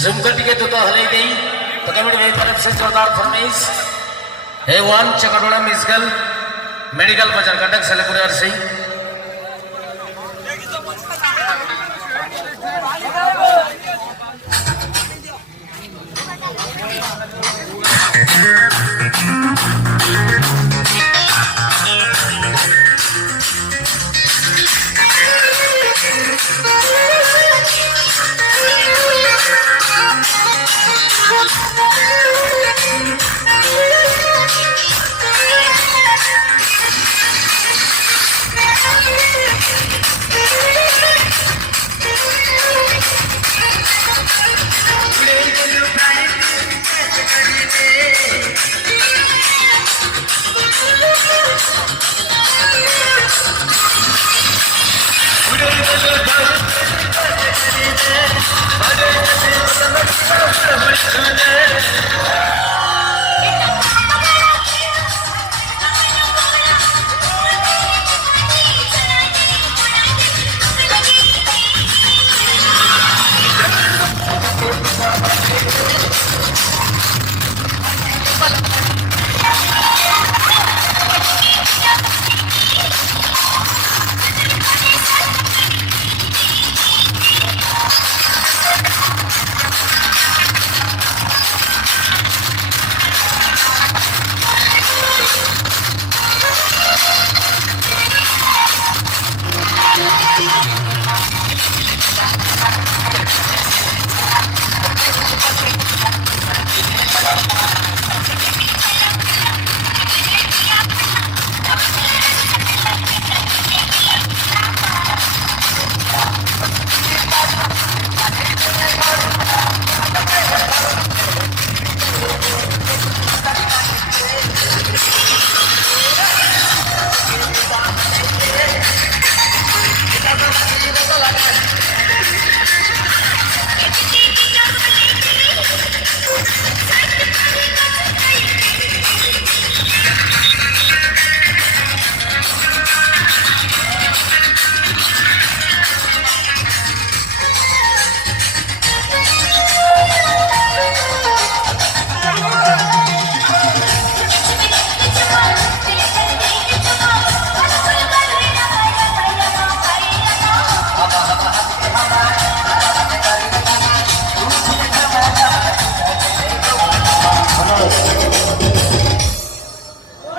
झुमकर टिके तो हले गई तो कमेटी मेरी तरफ से जोरदार फरमाइश A1 चकड़ोड़ा मिसगल मेडिकल बाजार कटक सेलेपुर से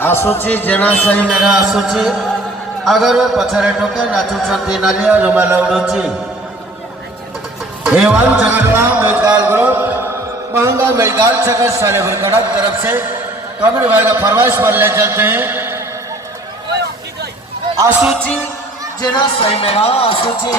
आसुची जेना सही मेरा आसुची अगर वो पछारे टोके नाचुचंती नालिया रुमाल उड़ुची A1 जगरवा मेडिकल ग्रुप महंगा मेडिकल चक्कर सेलेपुर कटक तरफ से कमेटी भाई का फरमाइश पर ले चलते हैं आसुची जेना सही मेरा आसुची